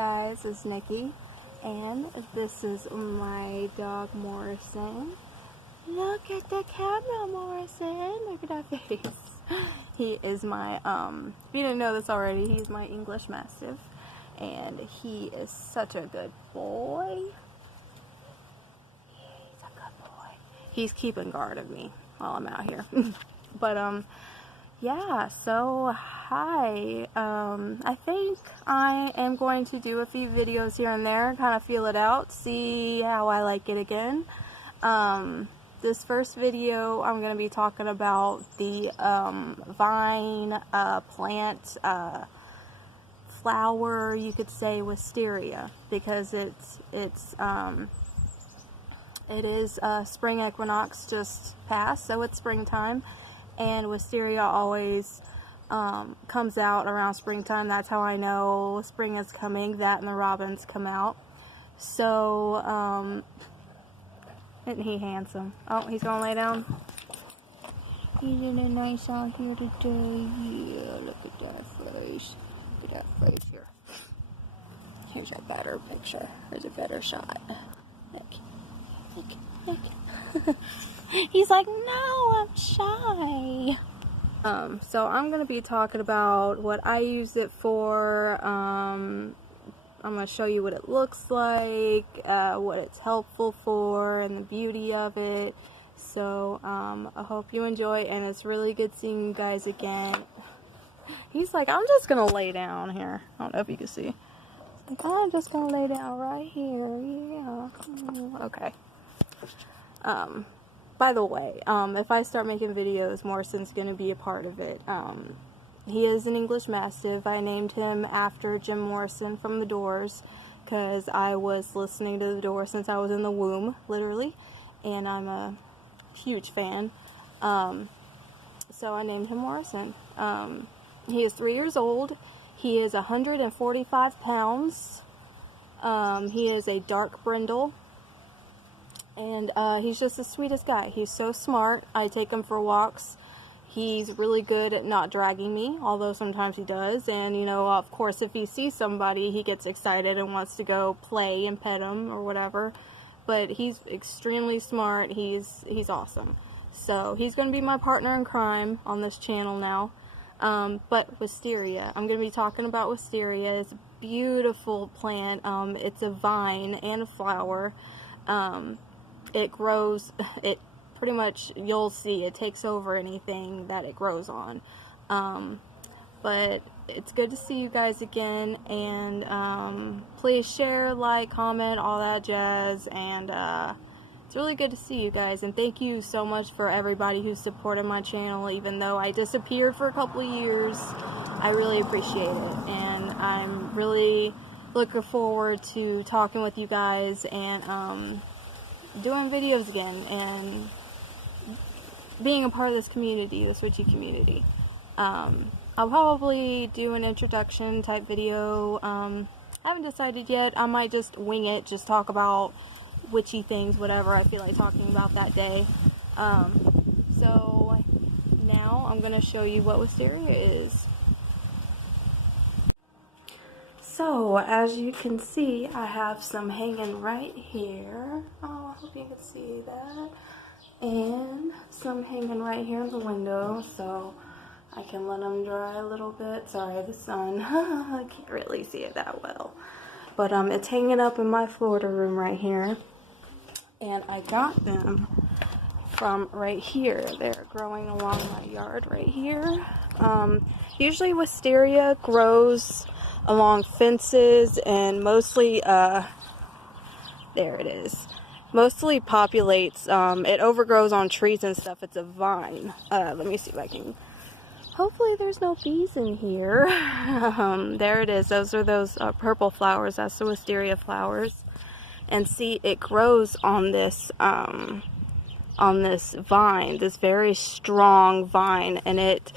guys, it's Nikki, and this is my dog Morrison. Look at the camera, Morrison. Look at that face. He is my, if you didn't know this already, he's my English Mastiff, and he is such a good boy. He's a good boy. He's keeping guard of me while I'm out here. But, yeah, so hi. I think I am going to do a few videos here and there, kind of feel it out, see how I like it again. This first video, I'm going to be talking about the vine, plant, flower, you could say, wisteria, because it is spring equinox just passed, so it's springtime, and wisteria always comes out around springtime. That's how I know spring is coming. That and the robins come out. So isn't he handsome? Oh, he's gonna lay down. Isn't it nice out here today? Yeah, look at that face. Look at that face here. Here's a better picture. Here's a better shot. Look. He's like, no, I'm shy. So I'm gonna be talking about what I use it for. I'm going to show you what it looks like, what it's helpful for, and the beauty of it. So, I hope you enjoy, and it's really good seeing you guys again. He's like, I'm just going to lay down here. I don't know if you can see. Like, I'm just going to lay down right here. Yeah. Okay. By the way, if I start making videos, Morrison's going to be a part of it. He is an English Mastiff. I named him after Jim Morrison from The Doors, because I was listening to The Doors since I was in the womb, literally, and I'm a huge fan. So I named him Morrison. He is 3 years old. He is 145 pounds. He is a dark brindle, and he's just the sweetest guy. He's so smart. I take him for walks. He's really good at not dragging me, although sometimes he does. And, you know, of course, if he sees somebody, he gets excited and wants to go play and pet him or whatever. But he's extremely smart. He's awesome. So he's going to be my partner in crime on this channel now. But wisteria. I'm going to be talking about wisteria. It's a beautiful plant. It's a vine and a flower. It grows... Pretty much, you'll see, it takes over anything that it grows on. But it's good to see you guys again, and please share, like, comment, all that jazz, and it's really good to see you guys, and thank you so much for everybody who supported my channel, even though I disappeared for a couple of years. I really appreciate it, and I'm really looking forward to talking with you guys, and doing videos again, and being a part of this community, the Switchy community. I'll probably do an introduction type video. I haven't decided yet. I might just wing it, just talk about witchy things, whatever I feel like talking about that day. So now I'm going to show you what wisteria is. So as you can see, I have some hanging right here. Oh, I hope you can see that. And some hanging right here in the window, so I can let them dry a little bit. Sorry, the sun. I can't really see it that well. But it's hanging up in my Florida room right here. And I got them from right here. They're growing along my yard right here. Usually wisteria grows along fences and mostly, there it is. Mostly populates, it overgrows on trees and stuff. It's a vine. Let me see if I can, hopefully there's no bees in here. There it is. Those are those purple flowers. That's the wisteria flowers. And see, it grows on this vine, this very strong vine, and it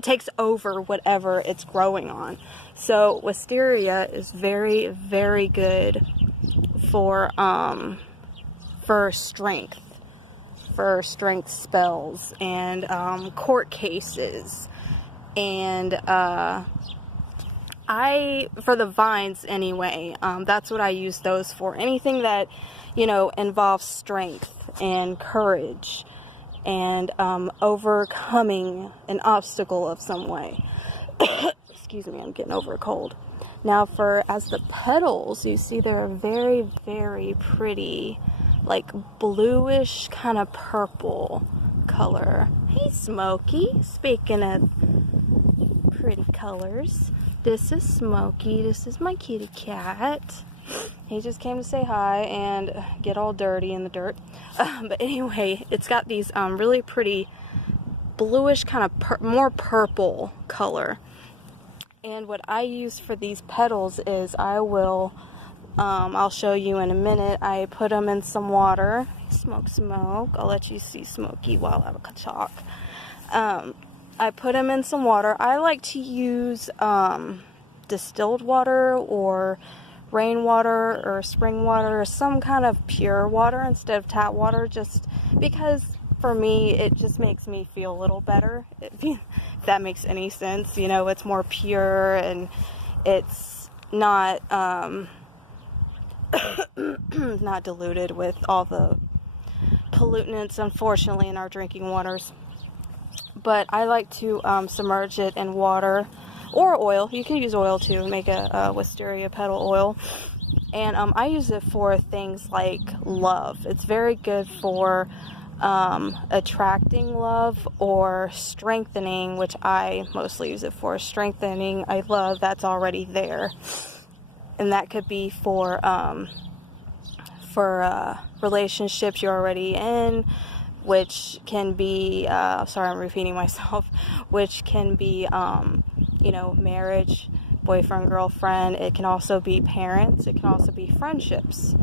takes over whatever it's growing on. So wisteria is very, very good for strength spells and court cases and for the vines anyway, that's what I use those for. Anything that, you know, involves strength and courage and overcoming an obstacle of some way. Excuse me, I'm getting over a cold. Now as the petals, you see they're very, very pretty, like bluish kind of purple color. Hey Smokey, speaking of pretty colors, this is Smokey, this is my kitty cat. He just came to say hi and get all dirty in the dirt. But anyway, it's got these really pretty bluish kind of more purple color. And what I use for these petals is I'll show you in a minute. I put them in some water. Smoke. I'll let you see Smokey while I have a talk. I put them in some water. I like to use distilled water or rainwater or spring water or some kind of pure water instead of tap water, just because for me it just makes me feel a little better, if that makes any sense. You know, it's more pure and it's not not diluted with all the pollutants, unfortunately, in our drinking waters. But I like to submerge it in water or oil. You can use oil to make a wisteria petal oil. And I use it for things like love. It's very good for attracting love or strengthening, which I mostly use it for. Strengthening a love that's already there. And that could be for relationships you're already in, which can be, sorry, I'm repeating myself, which can be, you know, marriage, boyfriend, girlfriend. It can also be parents. It can also be friendships.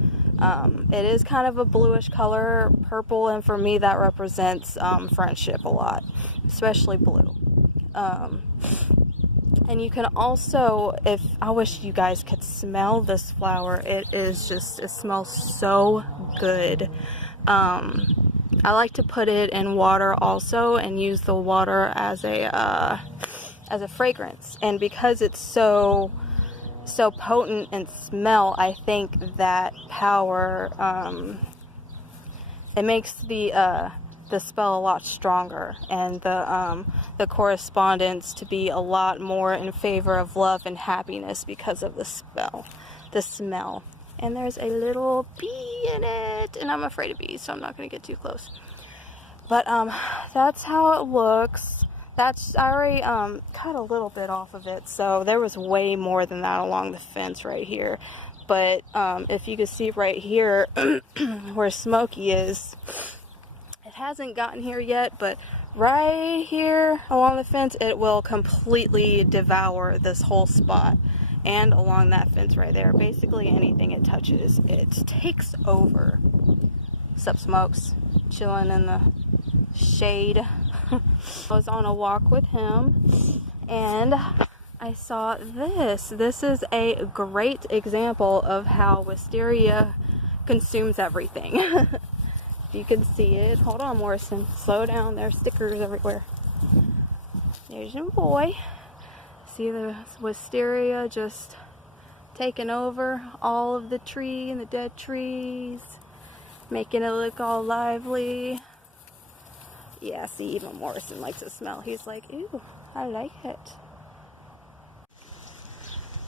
It is kind of a bluish color, purple, and for me that represents friendship a lot, especially blue. And you can also, I wish you guys could smell this flower. It smells so good. I like to put it in water also and use the water as a fragrance. And because it's so potent in smell, I think that power, it makes the spell a lot stronger, and the correspondence to be a lot more in favor of love and happiness because of the smell. And there's a little bee in it, and I'm afraid of bees, so I'm not going to get too close. But that's how it looks. I already cut a little bit off of it, so there was way more than that along the fence right here. But if you can see right here where Smokey is, it hasn't gotten here yet, but right here along the fence, it will completely devour this whole spot. And along that fence right there, basically anything it touches, it takes over. Sup, Smokes? Chilling in the shade. I was on a walk with him, and I saw this. This is a great example of how wisteria consumes everything. If you can see it. Hold on, Morrison. Slow down. There's stickers everywhere. There's your boy. See the wisteria just taking over all of the tree and the dead trees, making it look all lively. Yeah, see, even Morrison likes the smell. He's like, ooh, I like it.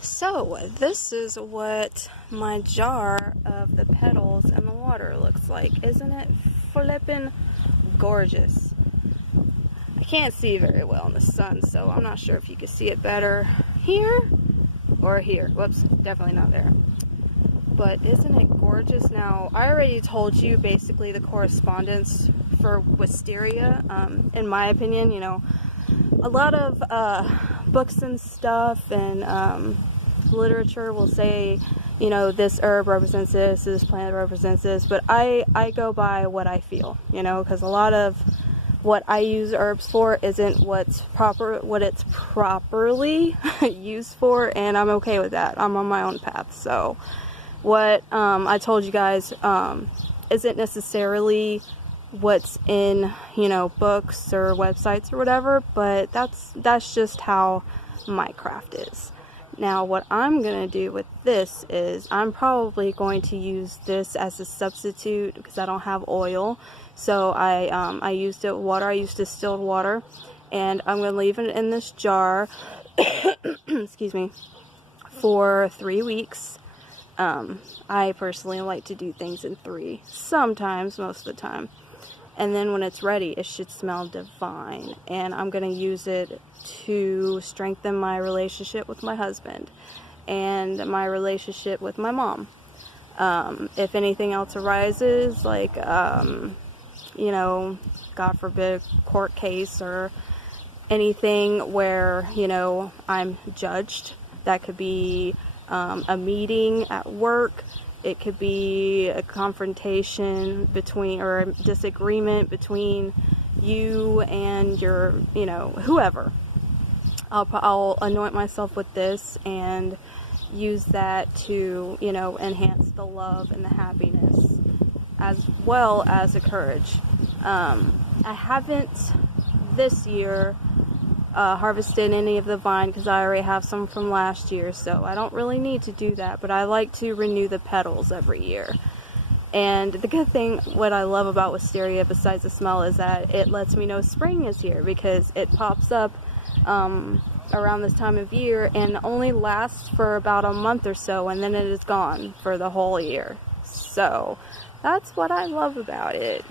So, this is what my jar of the petals and the water looks like. Isn't it flippin' gorgeous? I can't see very well in the sun, so I'm not sure if you can see it better here or here. Whoops, definitely not there. But isn't it gorgeous? Now, I already told you basically the correspondence for wisteria. In my opinion, you know, a lot of books and stuff and literature will say, you know, this herb represents this plant represents this, but I go by what I feel, you know, because a lot of what I use herbs for isn't what it's properly used for, and I'm okay with that. I'm on my own path. So what I told you guys isn't necessarily what's in, you know, books or websites or whatever, but that's just how my craft is. Now what I'm going to do with this is I'm probably going to use this as a substitute because I don't have oil. So I used it water. I used distilled water, and I'm going to leave it in this jar excuse me, for 3 weeks. I personally like to do things in 3, sometimes, most of the time. And then when it's ready, it should smell divine. And I'm going to use it to strengthen my relationship with my husband and my relationship with my mom. If anything else arises, like, you know, God forbid, court case or anything where, you know, I'm judged, that could be a meeting at work. It could be a confrontation between, or a disagreement between you and your, you know, whoever. I'll anoint myself with this and use that to, you know, enhance the love and the happiness as well as the courage. I haven't this year harvested any of the vine because I already have some from last year, so I don't really need to do that, but I like to renew the petals every year. And the good thing, what I love about wisteria besides the smell, is that it lets me know spring is here, because it pops up around this time of year and only lasts for about a month or so, and then it is gone for the whole year. So that's what I love about it.